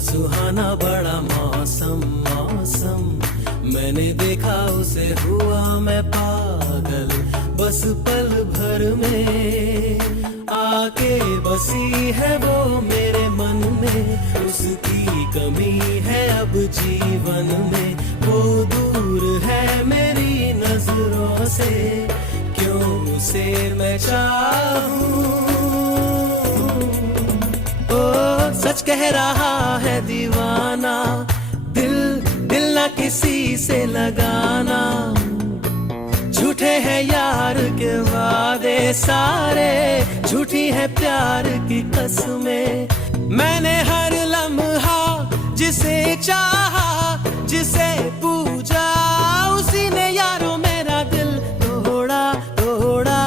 सुहाना बड़ा मौसम मौसम, मैंने देखा उसे हुआ मैं पागल, बस पल भर में आके बसी है वो मेरे मन में। उसकी कमी है अब जीवन में, वो दूर है मेरी नजरों से, क्यों उसे मैं चाहूं। सच कह रहा है दीवाना, दिल दिल ना किसी से लगाना, झूठे हैं यार के वादे सारे, झूठी है प्यार की कसमें। मैंने हर लम्हा जिसे चाहा, जिसे पूजा, उसी ने यारों मेरा दिल तोड़ा तोड़ा